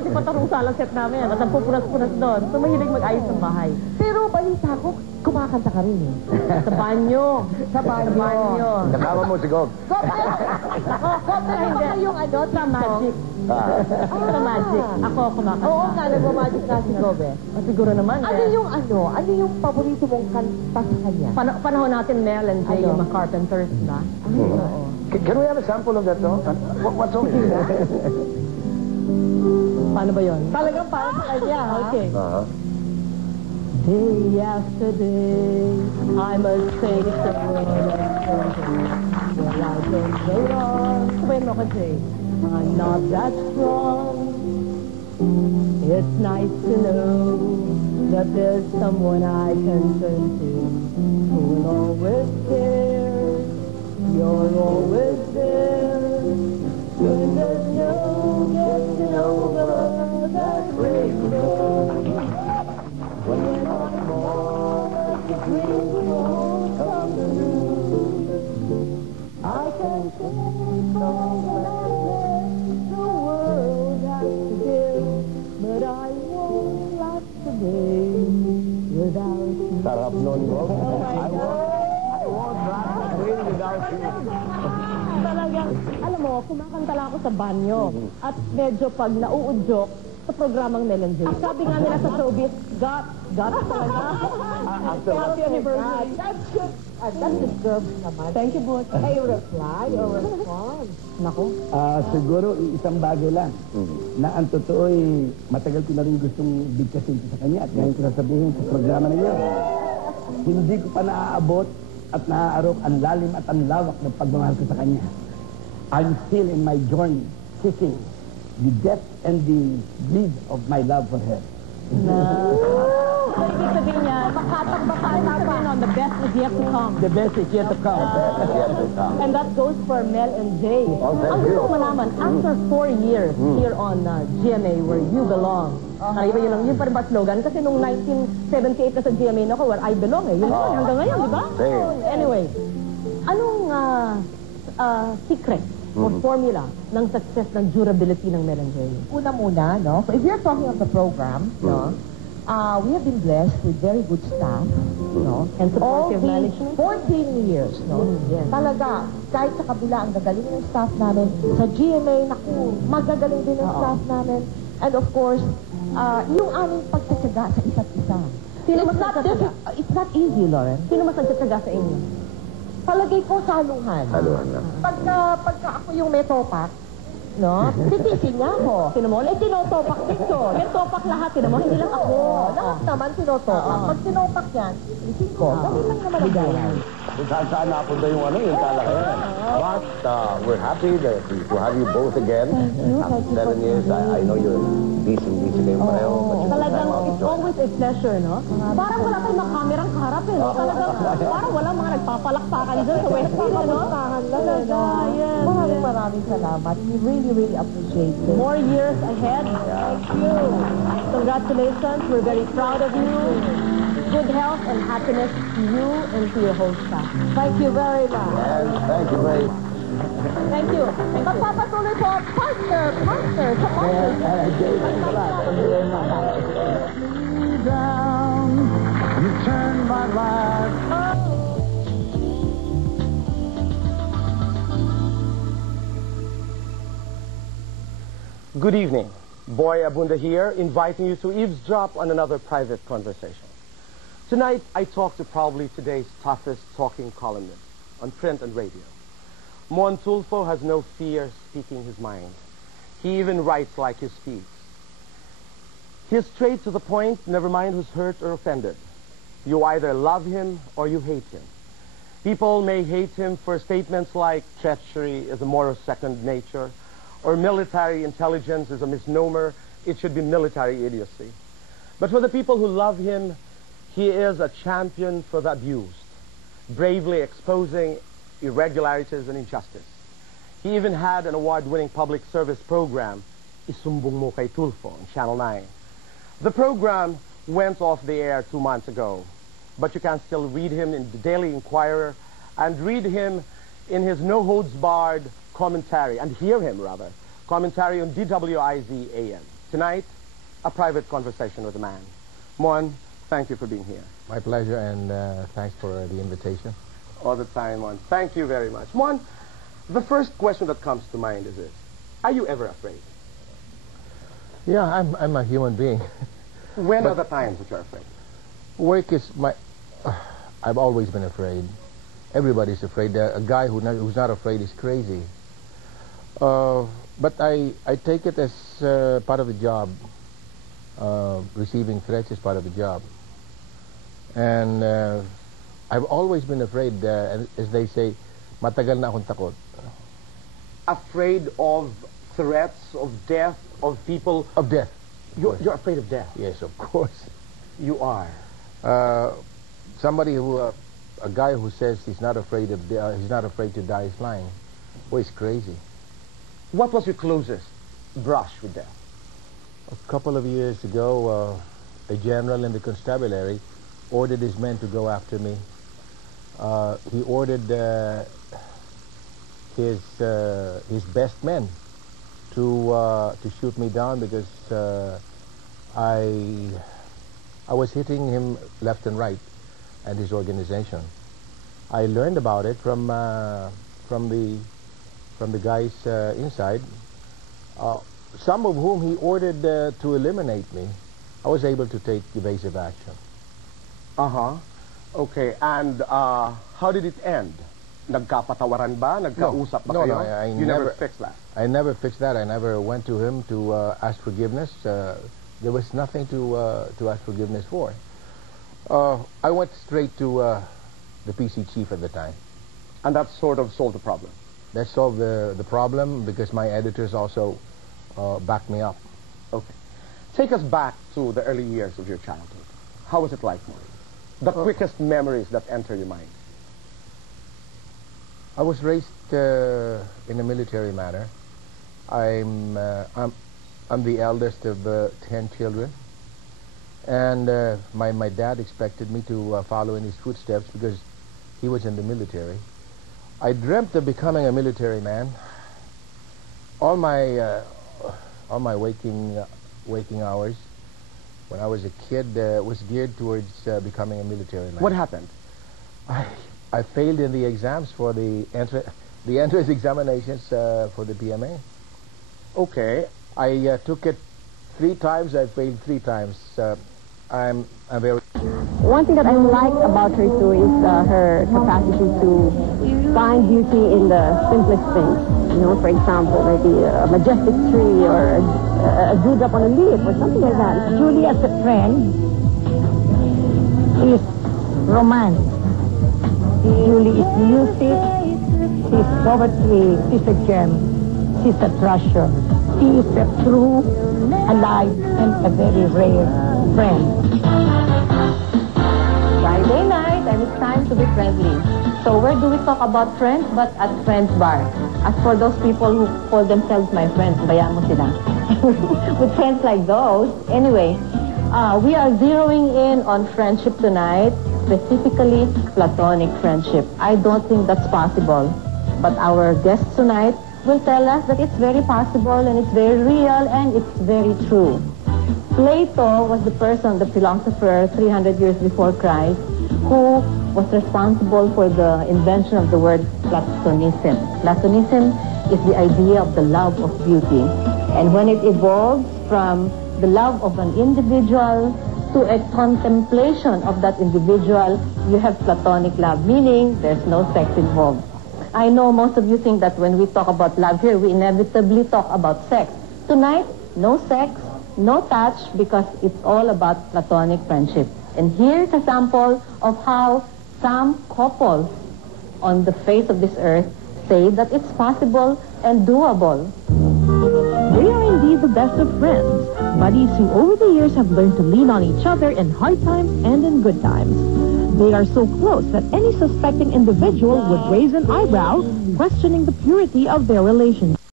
kasi patarong salang set namin. At ang pupunas-punas doon. So, mahilig mag-ayos ng bahay. Pero balita ko, kumakanta ka rin eh. Sa banyo. Sa banyo. Nakama mo si Gob. Gob, pero ba kayong ano? Sa magic. Sa magic. Ako kumakanta. Oo nga, nagmamagic na si Gob eh. Siguro naman. Ano yung paborito mong kanta sa kanya? Panahon natin, Mel and Jay, yung mga Carpenters na. Can we have a sample of that song? What song is that? Paano ba yun? Talagang para sa kanya, ha? Okay. Day after day, I must face the world of well, I don't wait on. Sabayin mo ko, Jay. I'm not that strong. It's nice to know that there's someone I can turn to who will always care. You're always there. When there's no getting over that rainbow. When I'm all of the dreams won't come true. I can take all the lessons the world has to give, but I won't last a day without you. Sarap nun, Gob. I won't last a day without you. Talagang, alam mo, kumakanta lang ako sa banyo. At medyo pag nauudyok sa programang Mel and Jay. Sabi nga nila sa showbiz, got talaga. Happy anniversary. That's good. That's the girls naman. Thank you, Butch. Hey, reply or response. Nako. Siguro isang bagay lang na ang totoo'y matagal ko na rin gustong bigkasin sa kanya at ngayon ko nasabihin sa programa ninyo. Hindi ko pa naaabot at naaarok ang lalim at ang lawak ng pagmamahal ko sa kanya. I'm still in my journey, seeking the depth and the breadth of my love for her. Ibig sabihin niya, ibig sabihin on the best is yet to come. The best is yet to come. And that goes for Mel and Jay. Ang gusto ko malaman, after 4 years here on GMA, where you belong, yun pa rin ba slogan? Kasi nung 1978 ka sa GMA, no, where I belong eh. Yun hanggang ngayon, di ba? Anyway, anong secret or formula ng success ng durability ng Mel and Jay? Una-muna, no? So if you're talking of the program, no? We have been blessed with very good staff, no? And supportive management. 14 years, no? Yes. Talaga, kahit sa kabila ang gagaling ng staff namin, sa GMA, naku, magagaling din ang staff namin. And of course, yung aming pagtsatsaga sa isa't isa. It's not easy, Loren. Sino mas nagtsatsaga sa inyo? Palagay ko saluhan. Saluhan na. Pagka ako yung may topak, no? Titisin niya ako. Tinamol? Tinotopak din ko. May topak lahat. Tinamol, hindi lang ako. Lahat naman tinotopak. Pag tinopak yan, titisin ko. Gawin lang naman ang gawin. Saan napunta yung talakayan. But we're happy that to have you both again. After 7 years, I know you're busy kayong pareho. Talagang, it's always a pleasure, no? Parang wala tayong mga kamerang kaharap, eh, no? Talagang, parang walang mga nagpapalakpakan dyan sa West Hill, no? Maraming salamat. We really appreciate it. More years ahead. Thank you. Congratulations. We're very proud of you. Good health and happiness to you and to your whole staff. Thank you very much. And thank you very much. Thank you. Magpapatuloy po, partner. You turned my life. Good evening. Boy Abunda here, inviting you to eavesdrop on another private conversation. Tonight, I talk to probably today's toughest talking columnist on print and radio. TULFO has no fear speaking his mind. He even writes like he speaks. He's straight to the point, never mind who's hurt or offended. You either love him or you hate him. People may hate him for statements like treachery is a moral second nature, or military intelligence is a misnomer, it should be military idiocy. But for the people who love him, he is a champion for the abused, bravely exposing irregularities and injustice. He even had an award-winning public service program, Isumbong Mo Kay TULFO, on Channel 9. The program went off the air 2 months ago, but you can still read him in the Daily Inquirer and read him in his no-holds-barred commentary, and hear him, rather, commentary on DWIZ AM. Tonight, a private conversation with a man. Mon, thank you for being here. My pleasure, and thanks for the invitation. All the time, Mon. Thank you very much. Mon, the first question that comes to mind is this. Are you ever afraid? Yeah, I'm a human being. When are the times that you're afraid? Work is my... I've always been afraid. Everybody's afraid. A guy who's not afraid is crazy. But I take it as part of the job. Receiving threats is part of the job. And I've always been afraid, as they say, matagal na akong takot. Afraid of threats, of death, of people? Of death. You're afraid of death? Yes, of course. You are? Somebody who, a guy who says he's not afraid of he's not afraid to die is lying. Well, he's crazy. What was your closest brush with death? A couple of years ago, a general in the constabulary ordered his men to go after me. He ordered his best men to shoot me down because I was hitting him left and right and his organization. I learned about it from the guys inside. Some of whom he ordered to eliminate me. I was able to take evasive action. Okay, and how did it end? Nagkapatawaran ba? Nagkausap ba kayo? No, I you never fixed that? I never fixed that. I never went to him to ask forgiveness. There was nothing to ask forgiveness for. I went straight to the PC chief at the time. And that sort of solved the problem? That solved the problem because my editors also backed me up. Okay. Take us back to the early years of your childhood. How was it like, Mon? The quickest memories that enter your mind? I was raised in a military manner. I'm the eldest of 10 children, and my dad expected me to follow in his footsteps because he was in the military. I dreamt of becoming a military man. All my waking hours when I was a kid was geared towards becoming a military man. What happened? I failed in the exams for the entrance examinations for the PMA. Okay. I took it 3 times. I failed 3 times. I'm very... One thing that I like about her too is her capacity to find beauty in the simplest things. You know, for example, maybe a majestic tree or a dewdrop on a leaf or something like that. Julie as a friend is romance. Julie is music. She's poetry. She's a gem. She's a treasure. She is a true, alive, and a very rare friend. Friday night, and it's time to be friendly. So where do we talk about friends but at Friends Bar? As for those people who call themselves my friends, bayaan mo sila. With friends like those. Anyway, we are zeroing in on friendship tonight, specifically platonic friendship. I don't think that's possible. But our guests tonight will tell us that it's very possible and it's very real and it's very true. Plato was the person, the philosopher 300 years before Christ, who was responsible for the invention of the word Platonism. Platonism is the idea of the love of beauty. And when it evolves from the love of an individual to a contemplation of that individual, you have platonic love, meaning there's no sex involved. I know most of you think that when we talk about love here, we inevitably talk about sex. Tonight, no sex, no touch, because it's all about platonic friendship. And here's a sample of how some couples on the face of this earth say that it's possible and doable. They are indeed the best of friends, buddies who over the years have learned to lean on each other in hard times and in good times. They are so close that any suspecting individual would raise an eyebrow, questioning the purity of their relationship.